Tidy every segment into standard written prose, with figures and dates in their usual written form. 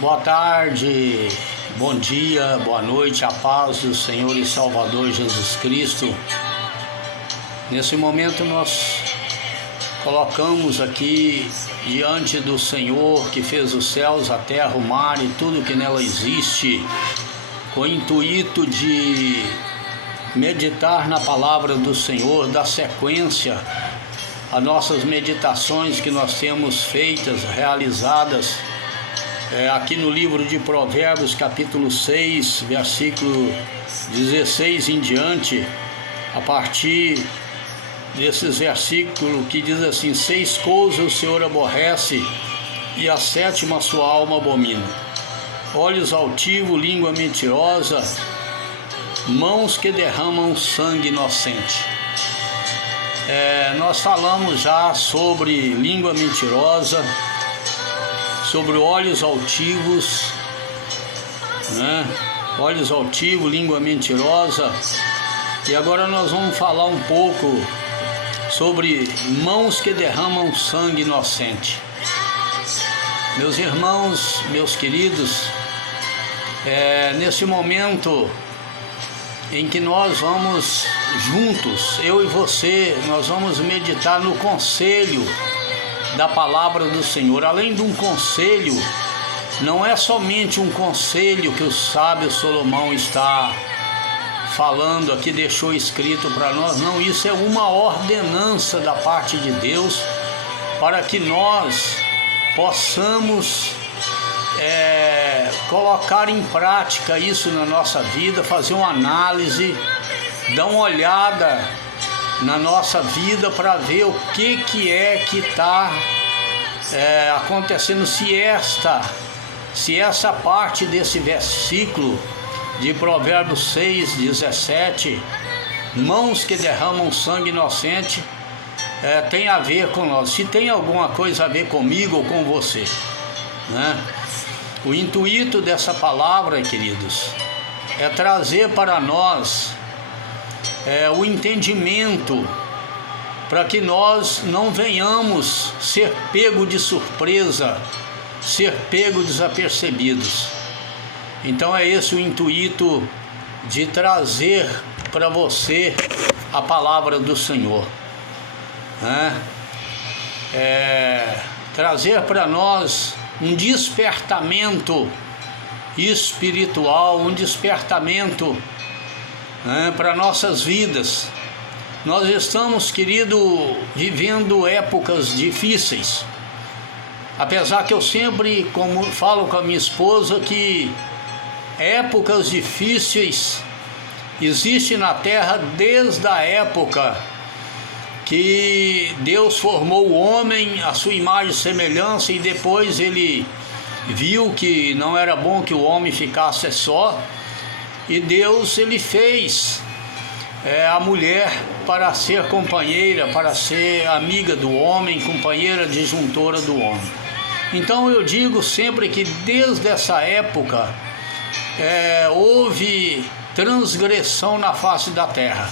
Boa tarde, bom dia, boa noite, a paz do Senhor e Salvador Jesus Cristo. Nesse momento nós colocamos aqui diante do Senhor que fez os céus, a terra, o mar e tudo que nela existe, com o intuito de meditar na palavra do Senhor, dar sequência às nossas meditações que nós temos feitas, realizadas aqui no livro de Provérbios, capítulo 6, versículo 16 em diante, a partir desses versículos que diz assim: 6 coisas o Senhor aborrece e a 7ª sua alma abomina: olhos altivos, língua mentirosa, mãos que derramam sangue inocente. Nós falamos já sobre língua mentirosa, sobre olhos altivos, olhos altivos, língua mentirosa, e agora nós vamos falar um pouco sobre mãos que derramam sangue inocente. Meus irmãos, meus queridos, nesse momento em que nós vamos juntos, eu e você, nós vamos meditar no conselho da palavra do Senhor. Além de um conselho, não é somente um conselho que o sábio Salomão está falando aqui, deixou escrito para nós, não, isso é uma ordenança da parte de Deus para que nós possamos colocar em prática isso na nossa vida, fazer uma análise, dar uma olhada na nossa vida para ver o que está acontecendo, se essa parte desse versículo de Provérbios 6, 17, mãos que derramam sangue inocente, tem a ver com nós, se tem alguma coisa a ver comigo ou com você, né? O intuito dessa palavra, queridos, é trazer para nós o entendimento, para que nós não venhamos ser pego de surpresa, ser pego desapercebidos. Então é esse o intuito de trazer para você a palavra do Senhor, trazer para nós um despertamento espiritual, um despertamento para nossas vidas. Nós estamos, querido, vivendo épocas difíceis, apesar que eu sempre falo com a minha esposa que épocas difíceis existem na terra desde a época que Deus formou o homem à sua imagem e semelhança, e depois ele viu que não era bom que o homem ficasse só, e Deus ele fez a mulher para ser companheira, para ser amiga do homem, companheira disjuntora do homem. Então eu digo sempre que desde essa época houve transgressão na face da terra,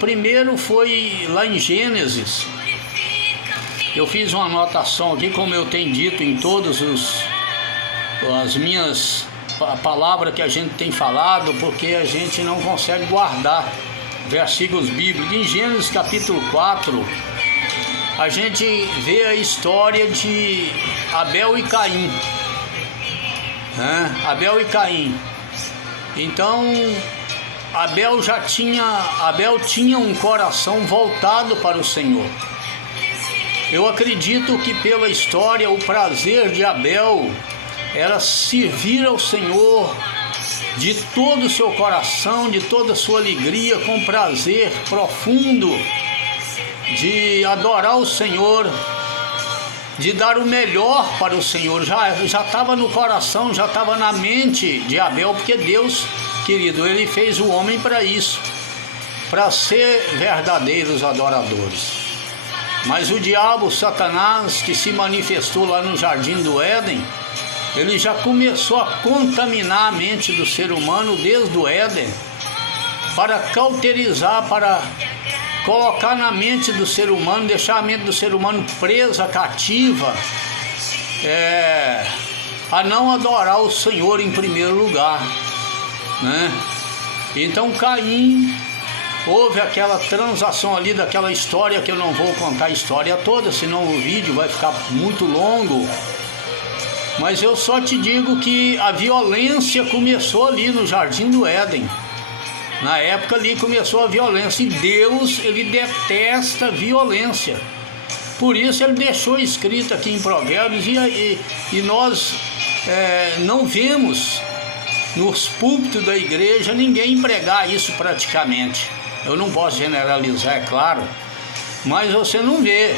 Primeiro foi lá em Gênesis. Eu fiz uma anotação aqui, como eu tenho dito em todas as minhas palavras que a gente tem falado, porque a gente não consegue guardar versículos bíblicos. Em Gênesis capítulo 4, a gente vê a história de Abel e Caim. Abel e Caim. Então Abel tinha um coração voltado para o Senhor. Eu acredito que pela história o prazer de Abel era servir ao Senhor de todo o seu coração, de toda a sua alegria, com prazer profundo de adorar o Senhor, de dar o melhor para o Senhor. Já estava no coração, já estava na mente de Abel, porque Deus, querido, ele fez o homem para isso, para ser verdadeiros adoradores. Mas o diabo, Satanás, que se manifestou lá no jardim do Éden, ele já começou a contaminar a mente do ser humano desde o Éden, para cauterizar, para colocar na mente do ser humano, deixar a mente do ser humano presa, cativa, a não adorar o Senhor em primeiro lugar, né? Então Caim, houve aquela transação ali daquela história, que eu não vou contar a história toda, senão o vídeo vai ficar muito longo. Mas eu só te digo que a violência começou ali no Jardim do Éden. Na época ali começou a violência, e Deus, ele detesta violência. Por isso ele deixou escrito aqui em Provérbios, e nós não vemos nos púlpitos da igreja ninguém pregar isso praticamente. Eu não posso generalizar, é claro, mas você não vê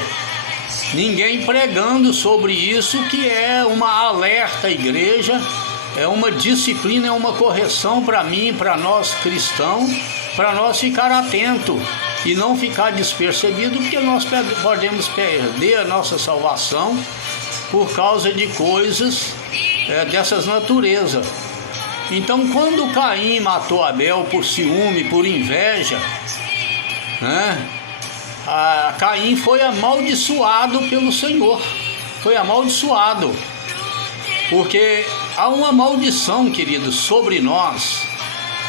ninguém pregando sobre isso, que é uma alerta à igreja, é uma disciplina, é uma correção para mim, para nós cristãos, para nós ficar atento e não ficar despercebido, porque nós podemos perder a nossa salvação por causa de coisas dessas naturezas. Então, quando Caim matou Abel por ciúme, por inveja, né, Caim foi amaldiçoado pelo Senhor, foi amaldiçoado, porque há uma maldição, queridos, sobre nós,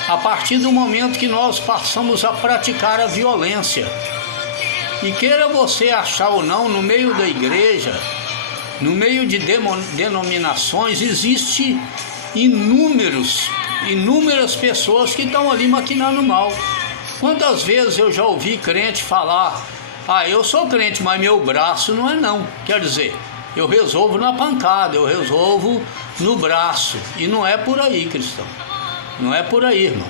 a partir do momento que nós passamos a praticar a violência. E queira você achar ou não, no meio da igreja, no meio de denominações, existe inúmeras pessoas que estão ali maquinando mal. Quantas vezes eu já ouvi crente falar: eu sou crente, mas meu braço não é não. Quer dizer, eu resolvo na pancada, eu resolvo no braço. E não é por aí, cristão. Não é por aí, irmão.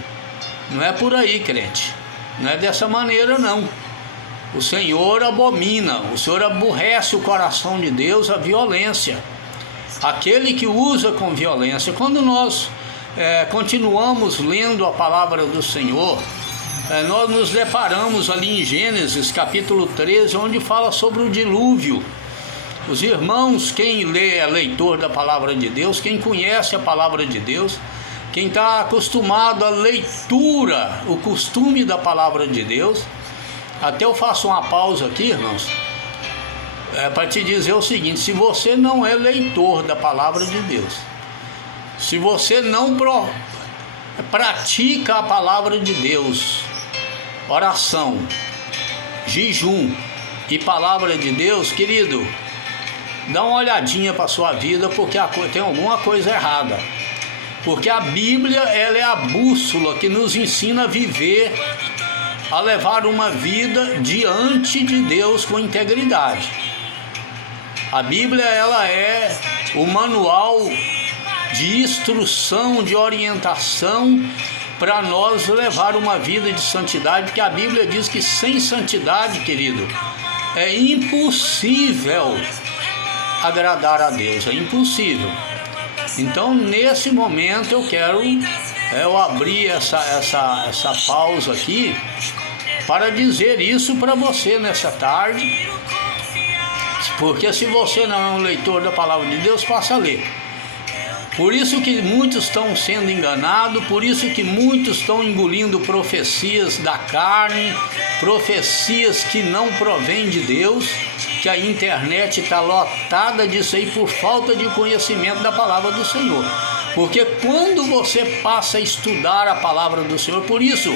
Não é por aí, crente. Não é dessa maneira, não. O Senhor abomina, o Senhor aborrece o coração de Deus a violência. Aquele que usa com violência. Quando nós continuamos lendo a palavra do Senhor, nós nos deparamos ali em Gênesis capítulo 13, onde fala sobre o dilúvio. Os irmãos, quem lê, é leitor da palavra de Deus, quem conhece a palavra de Deus, quem está acostumado à leitura, o costume da palavra de Deus. Até eu faço uma pausa aqui, irmãos, para te dizer o seguinte: se você não é leitor da palavra de Deus, se você não pratica a palavra de Deus, oração, jejum e palavra de Deus, querido, dá uma olhadinha para a sua vida, porque tem alguma coisa errada. Porque a Bíblia, ela é a bússola que nos ensina a viver, a levar uma vida diante de Deus com integridade. A Bíblia, ela é o manual de instrução, de orientação para nós levar uma vida de santidade, porque a Bíblia diz que sem santidade, querido, é impossível agradar a Deus, é impossível. Então, nesse momento, eu quero abrir essa pausa aqui para dizer isso para você nessa tarde, porque se você não é um leitor da palavra de Deus, passa a ler. Por isso que muitos estão sendo enganados, por isso que muitos estão engolindo profecias da carne, profecias que não provêm de Deus, que a internet está lotada disso aí por falta de conhecimento da palavra do Senhor. Porque quando você passa a estudar a palavra do Senhor, por isso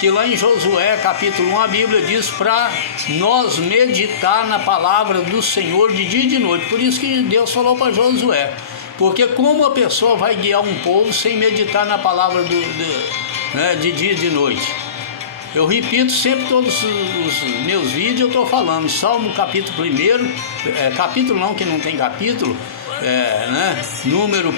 que lá em Josué capítulo 1 a Bíblia diz para nós meditar na palavra do Senhor de dia e de noite. Por isso que Deus falou para Josué, porque como a pessoa vai guiar um povo sem meditar na palavra de dia e de noite? Eu repito sempre, todos os meus vídeos eu estou falando, Salmo capítulo 1, capítulo não, que não tem capítulo, número 1,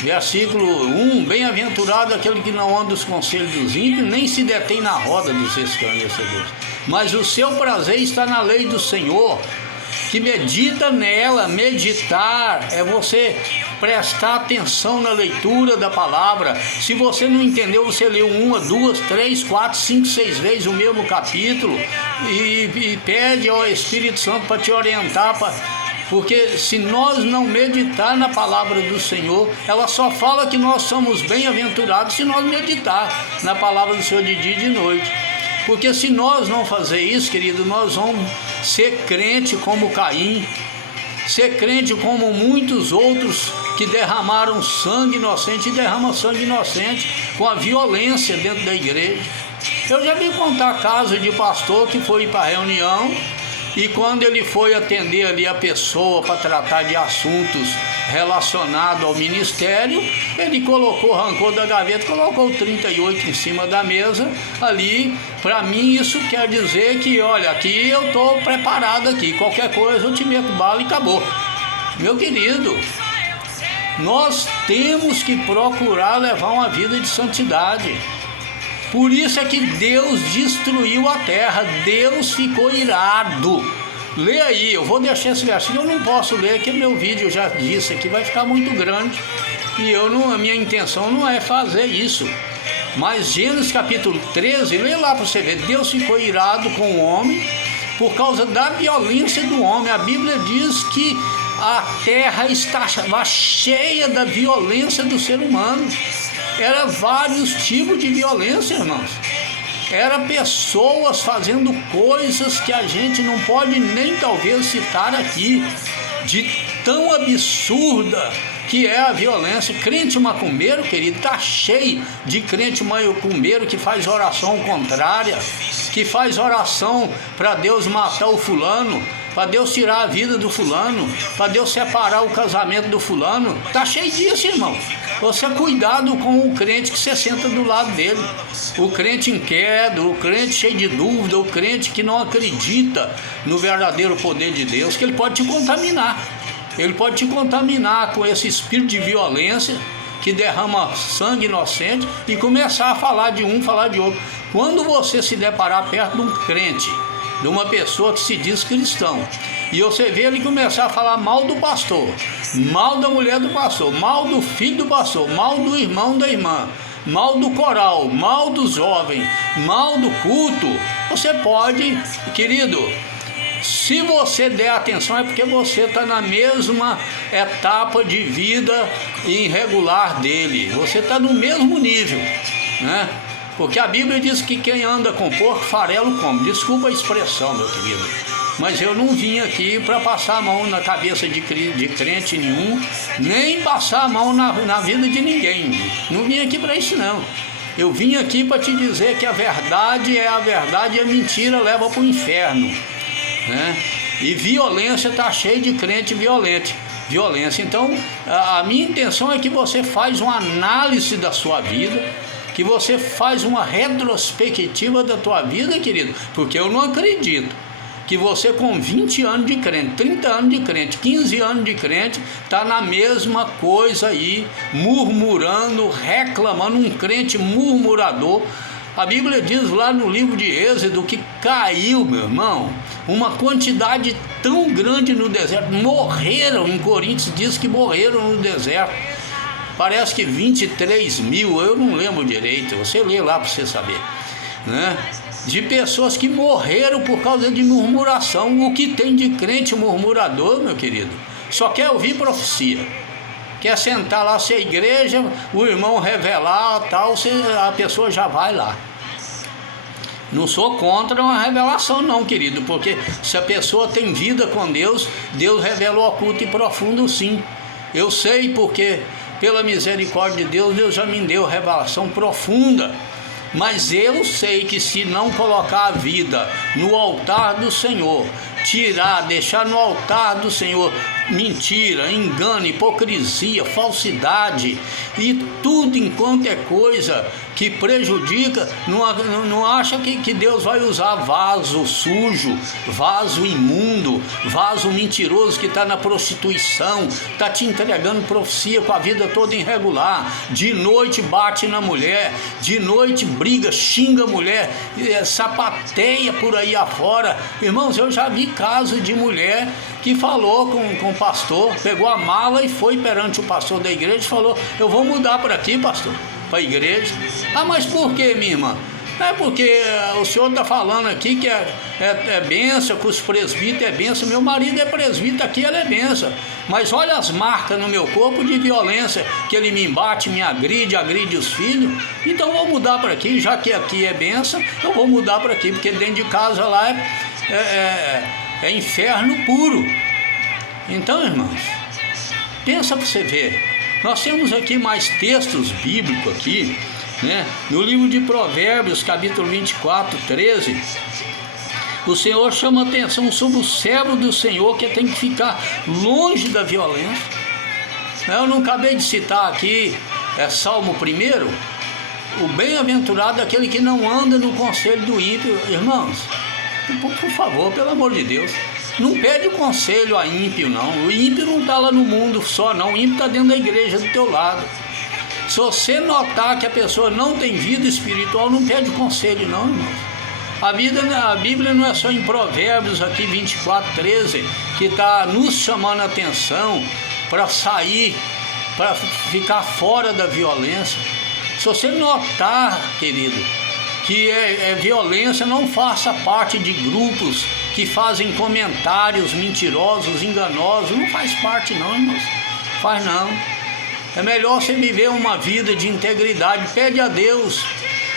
versículo 1, bem-aventurado aquele que não anda os conselhos dos ímpios, nem se detém na roda dos escarnecedores, mas o seu prazer está na lei do Senhor, que medita nela. Meditar é você prestar atenção na leitura da palavra. Se você não entendeu, você leu 1, 2, 3, 4, 5, 6 vezes o mesmo capítulo e pede ao Espírito Santo para te orientar, porque se nós não meditar na palavra do Senhor, ela só fala que nós somos bem-aventurados se nós meditar na palavra do Senhor de dia e de noite. Porque se nós não fazer isso, querido, nós vamos ser crente como Caim, ser crente como muitos outros que derramaram sangue inocente e derramam sangue inocente com a violência dentro da igreja. Eu já vi contar casos de pastor que foi para a reunião e quando ele foi atender ali a pessoa para tratar de assuntos relacionados ao ministério, ele arrancou da gaveta, colocou o 38 em cima da mesa ali. Para mim isso quer dizer que, olha, aqui eu estou preparado aqui, qualquer coisa eu te meto bala e acabou. Meu querido, nós temos que procurar levar uma vida de santidade. Por isso é que Deus destruiu a terra, Deus ficou irado. Lê aí, eu vou deixar esse versículo, eu não posso ler, que meu vídeo já disse aqui, vai ficar muito grande. E a minha intenção não é fazer isso. Mas Gênesis capítulo 13, lê lá para você ver, Deus ficou irado com o homem por causa da violência do homem. A Bíblia diz que a terra estava cheia da violência do ser humano. Era vários tipos de violência, irmãos. Era pessoas fazendo coisas que a gente não pode nem talvez citar aqui, de tão absurda que é a violência. Crente macumbeiro, querido, está cheio de crente macumbeiro que faz oração contrária, que faz oração para Deus matar o fulano, para Deus tirar a vida do fulano, para Deus separar o casamento do fulano. Está cheio disso, irmão. Você cuidado com o crente que você senta do lado dele, o crente incrédulo, o crente cheio de dúvida, o crente que não acredita no verdadeiro poder de Deus, que ele pode te contaminar. Ele pode te contaminar com esse espírito de violência que derrama sangue inocente e começar a falar de um, falar de outro. Quando você se deparar perto de um crente, de uma pessoa que se diz cristão, e você vê ele começar a falar mal do pastor, mal da mulher do pastor, mal do filho do pastor, mal do irmão da irmã, mal do coral, mal do jovem, mal do culto, você pode, querido, se você der atenção é porque você está na mesma etapa de vida irregular dele, você está no mesmo nível, né? Porque a Bíblia diz que quem anda com porco, farelo come. Desculpa a expressão, meu querido, mas eu não vim aqui para passar a mão na cabeça de crente nenhum, nem passar a mão na vida de ninguém. Não vim aqui para isso, não. Eu vim aqui para te dizer que a verdade é a verdade e a mentira leva para o inferno, né? E violência está cheia de crente violência. Então, a minha intenção é que você faz uma análise da sua vida, que você faz uma retrospectiva da tua vida, querido, porque eu não acredito que você com 20 anos de crente, 30 anos de crente, 15 anos de crente, está na mesma coisa aí, murmurando, reclamando, um crente murmurador. A Bíblia diz lá no livro de Êxodo que caiu, meu irmão, uma quantidade tão grande no deserto, morreram, em Coríntios diz que morreram no deserto. Parece que 23 mil, eu não lembro direito, você lê lá para você saber, né? De pessoas que morreram por causa de murmuração. O que tem de crente murmurador, meu querido? Só quer ouvir profecia, quer sentar lá, se a igreja, o irmão revelar tal, a pessoa já vai lá. Não sou contra uma revelação não, querido, porque se a pessoa tem vida com Deus, Deus revela o oculto e profundo sim. Eu sei porque pela misericórdia de Deus, Deus já me deu revelação profunda. Mas eu sei que se não colocar a vida no altar do Senhor, deixar no altar do Senhor mentira, engano, hipocrisia, falsidade e tudo enquanto é coisa que prejudica, não acha que Deus vai usar vaso sujo, vaso imundo, vaso mentiroso que está na prostituição, está te entregando profecia com a vida toda irregular, de noite bate na mulher, de noite briga, xinga a mulher, sapateia por aí afora. Irmãos, eu já vi casos de mulher que falou com o pastor, pegou a mala e foi perante o pastor da igreja e falou: eu vou mudar para aqui, pastor, para a igreja. Ah, mas por que, minha irmã? É porque o senhor está falando aqui que é bênção, que os presbíteros é bênção. Meu marido é presbítero, aqui ele é bênção. Mas olha as marcas no meu corpo de violência, que ele me embate, me agride os filhos. Então eu vou mudar para aqui, já que aqui é bênção, eu vou mudar para aqui, porque dentro de casa lá é inferno puro. Então, irmãos, pensa para você ver. Nós temos aqui mais textos bíblicos aqui, né? No livro de Provérbios, capítulo 24, 13, o Senhor chama atenção sobre o servo do Senhor, que tem que ficar longe da violência. Eu não acabei de citar aqui, Salmo 1, o bem-aventurado é aquele que não anda no conselho do ímpio. Irmãos, por favor, pelo amor de Deus, não pede o conselho a ímpio, não. O ímpio não está lá no mundo só, não. O ímpio está dentro da igreja do teu lado. Se você notar que a pessoa não tem vida espiritual, não pede conselho, não, irmãos. A Bíblia não é só em Provérbios aqui 24, 13, que está nos chamando a atenção para sair, para ficar fora da violência. Se você notar, querido, que é violência, não faça parte de grupos que fazem comentários mentirosos, enganosos. Não faz parte não, irmãos. Faz não. É melhor você viver uma vida de integridade. Pede a Deus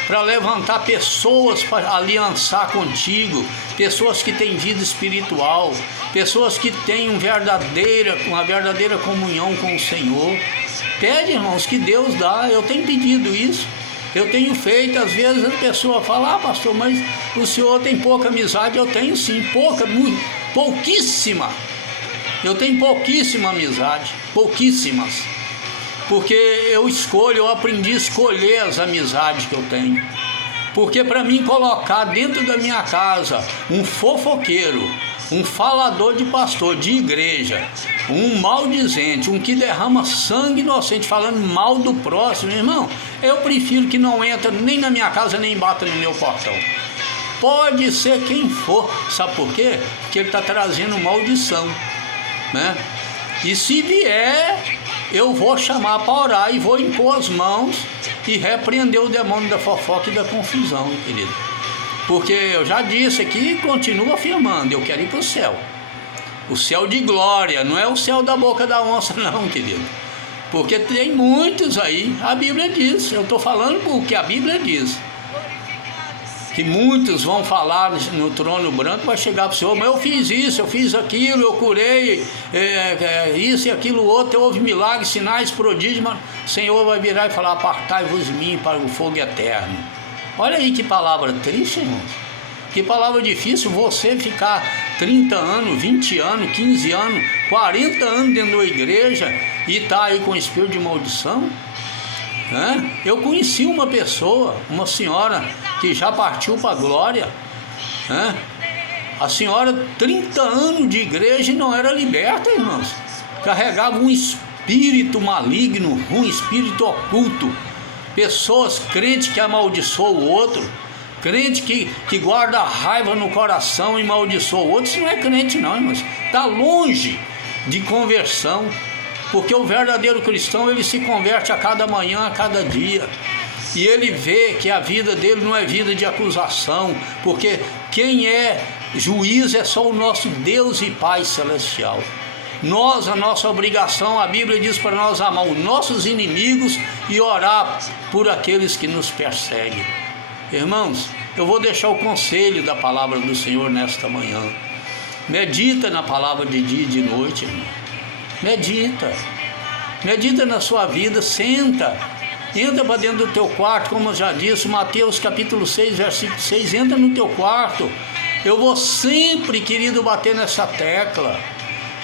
para levantar pessoas para aliançar contigo, pessoas que têm vida espiritual, pessoas que têm uma verdadeira comunhão com o Senhor. Pede, irmãos, que Deus dá. Eu tenho pedido isso, eu tenho feito. Às vezes a pessoa fala: pastor, mas o senhor tem pouca amizade. Eu tenho sim, pouquíssima. Eu tenho pouquíssima amizade, pouquíssimas. Porque eu aprendi a escolher as amizades que eu tenho. Porque para mim colocar dentro da minha casa um fofoqueiro, um falador de pastor, de igreja, um maldizente, um que derrama sangue inocente, falando mal do próximo, irmão, eu prefiro que não entre nem na minha casa, nem bata no meu portão. Pode ser quem for, sabe por quê? Porque ele está trazendo maldição, né? E se vier, eu vou chamar para orar e vou impor as mãos e repreender o demônio da fofoca e da confusão, querido. Porque eu já disse aqui e continuo afirmando, eu quero ir para o céu. O céu de glória, não é o céu da boca da onça não, querido. Porque tem muitos aí, a Bíblia diz, eu estou falando porque a Bíblia diz. Que muitos vão falar no trono branco, vai chegar para o Senhor: mas eu fiz isso, eu fiz aquilo, eu curei, isso e aquilo outro, houve milagres, sinais, prodígios, mas o Senhor vai virar e falar: apartai-vos de mim para o fogo eterno. Olha aí que palavra triste, irmãos. Que palavra difícil você ficar 30 anos, 20 anos, 15 anos, 40 anos dentro da igreja e tá aí com espírito de maldição. Eu conheci uma pessoa, uma senhora que já partiu para a glória. A senhora, 30 anos de igreja e não era liberta, irmãos. Carregava um espírito maligno, um espírito oculto. Pessoas crentes que amaldiçoam o outro, crente que guarda raiva no coração e amaldiçoa o outro. Isso não é crente não, irmãos. Está longe de conversão. Porque o verdadeiro cristão, ele se converte a cada manhã, a cada dia. E ele vê que a vida dele não é vida de acusação. Porque quem é juiz é só o nosso Deus e Pai Celestial. A nossa obrigação, a Bíblia diz para nós amar os nossos inimigos e orar por aqueles que nos perseguem. Irmãos, eu vou deixar o conselho da palavra do Senhor nesta manhã. Medita na palavra de dia e de noite, irmão. Medita na sua vida, entra para dentro do teu quarto, como eu já disse, Mateus capítulo 6, versículo 6, entra no teu quarto. Eu vou sempre, querido, bater nessa tecla,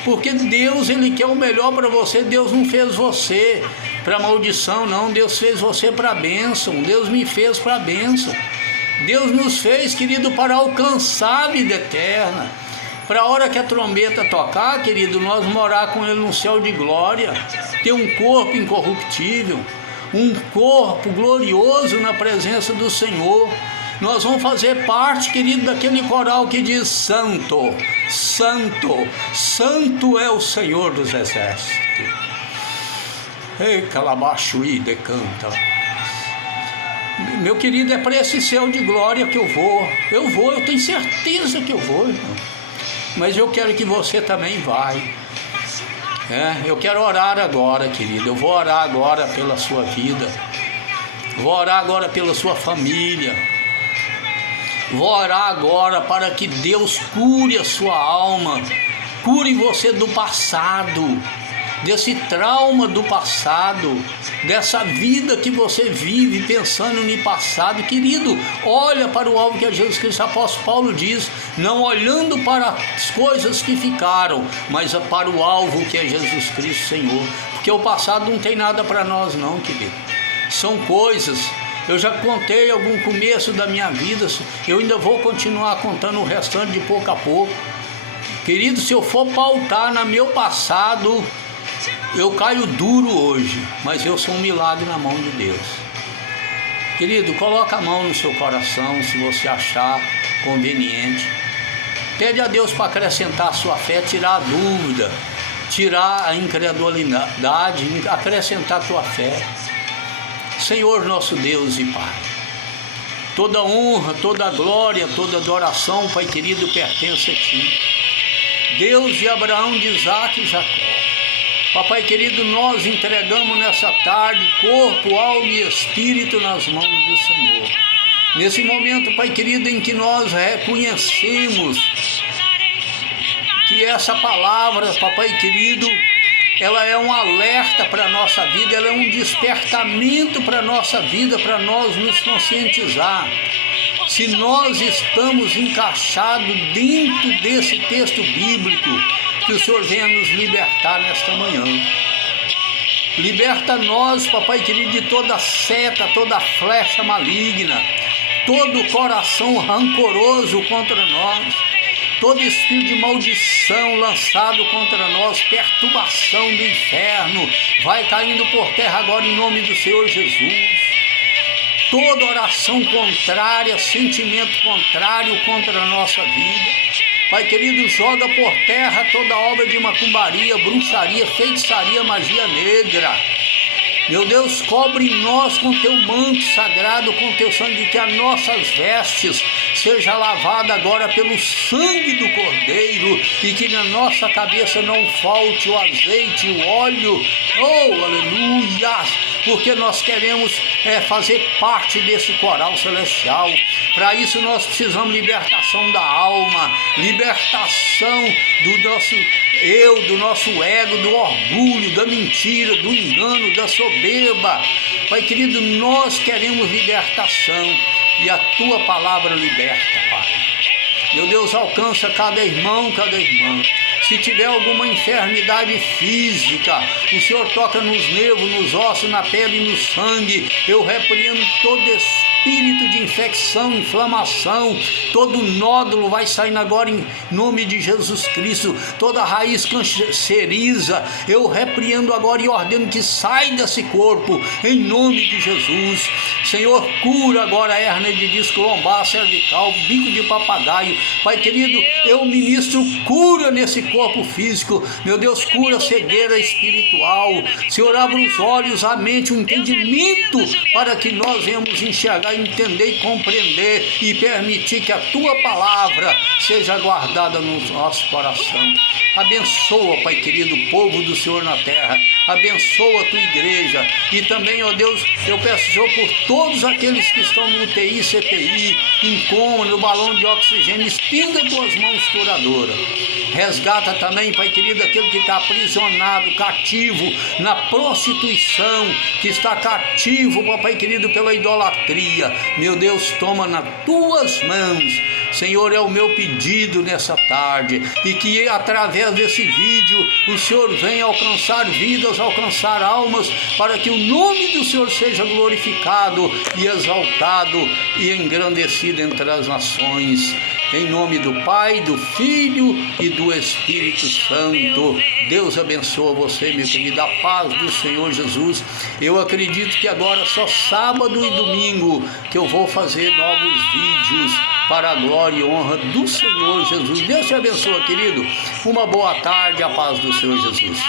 porque Deus, Ele quer o melhor para você. Deus não fez você para maldição, não. Deus fez você para bênção. Deus me fez para bênção. Deus nos fez, querido, para alcançar a vida eterna. Para a hora que a trombeta tocar, querido, nós morar com Ele no céu de glória, ter um corpo incorruptível, um corpo glorioso na presença do Senhor. Nós vamos fazer parte, querido, daquele coral que diz: Santo, Santo, Santo é o Senhor dos Exércitos. Ei, calabachuí, decanta. Meu querido, é para esse céu de glória que eu tenho certeza que eu vou, irmão. Mas eu quero que você também vai. Eu quero orar agora, querido. Eu vou orar agora pela sua vida. Vou orar agora pela sua família. Vou orar agora para que Deus cure a sua alma. Cure você do passado, desse trauma do passado, dessa vida que você vive pensando no passado. Querido, olha para o alvo que é Jesus Cristo. O apóstolo Paulo diz, não olhando para as coisas que ficaram, mas para o alvo que é Jesus Cristo, Senhor. Porque o passado não tem nada para nós não, querido. São coisas, eu já contei algum começo da minha vida, eu ainda vou continuar contando o restante de pouco a pouco. Querido, se eu for pautar no meu passado, eu caio duro hoje, mas eu sou um milagre na mão de Deus. Querido, coloca a mão no seu coração, se você achar conveniente. Pede a Deus para acrescentar a sua fé, tirar a dúvida, tirar a incredulidade, acrescentar a tua fé. Senhor nosso Deus e Pai, toda honra, toda glória, toda adoração, Pai querido, pertence a Ti. Deus de Abraão, de Isaac e Jacó. Papai querido, nós entregamos nessa tarde corpo, alma e espírito nas mãos do Senhor. Nesse momento, Pai querido, em que nós reconhecemos que essa palavra, Papai querido, ela é um alerta para a nossa vida, ela é um despertamento para a nossa vida, para nós nos conscientizar. Se nós estamos encaixados dentro desse texto bíblico, que o Senhor venha nos libertar nesta manhã. Liberta nós, Papai querido, de toda seta, toda flecha maligna, todo coração rancoroso contra nós, todo espírito de maldição lançado contra nós, perturbação do inferno, vai caindo por terra agora em nome do Senhor Jesus. Toda oração contrária, sentimento contrário contra a nossa vida, Pai querido, joga por terra toda obra de macumbaria, bruxaria, feitiçaria, magia negra. Meu Deus, cobre nós com teu manto sagrado, com teu sangue, que as nossas vestes seja lavada agora pelo sangue do Cordeiro, e que na nossa cabeça não falte o azeite, o óleo. Oh, aleluia! Porque nós queremos fazer parte desse coral celestial. Para isso nós precisamos de libertação da alma, libertação do nosso eu, do nosso ego, do orgulho, da mentira, do engano, da soberba. Pai querido, nós queremos libertação, e a tua palavra liberta, Pai. Meu Deus, alcança cada irmão, cada irmã. Se tiver alguma enfermidade física, o Senhor toca nos nervos, nos ossos, na pele e no sangue. Eu repreendo todo espírito de infecção, inflamação, todo nódulo vai saindo agora em nome de Jesus Cristo. Toda raiz canceriza, eu repreendo agora e ordeno que saia desse corpo, em nome de Jesus. Senhor, cura agora a hérnia de disco lombar, cervical, bico de papagaio. Pai querido, eu ministro cura nesse corpo físico. Meu Deus, cura a cegueira espiritual. Senhor, abre os olhos, a mente, o entendimento, para que nós venhamos enxergar, entender e compreender, e permitir que a tua palavra seja guardada no nosso coração. Abençoa, Pai querido, o povo do Senhor na terra. Abençoa a tua igreja. E também, ó Deus, eu peço, Senhor, por todos aqueles que estão no UTI, CTI, em coma, no balão de oxigênio, estenda tuas mãos curadoras. Resgata também, Pai querido, aquele que está aprisionado, cativo na prostituição, que está cativo, Pai querido, pela idolatria. Meu Deus, toma nas tuas mãos. Senhor, é o meu pedido nessa tarde, e que através desse vídeo o Senhor venha alcançar vidas, alcançar almas, para que o nome do Senhor seja glorificado e exaltado e engrandecido entre as nações. Em nome do Pai, do Filho e do Espírito Santo. Deus abençoa você, meu querido. A paz do Senhor Jesus. Eu acredito que agora só sábado e domingo que eu vou fazer novos vídeos para a glória e honra do Senhor Jesus. Deus te abençoe, querido. Uma boa tarde, a paz do Senhor Jesus.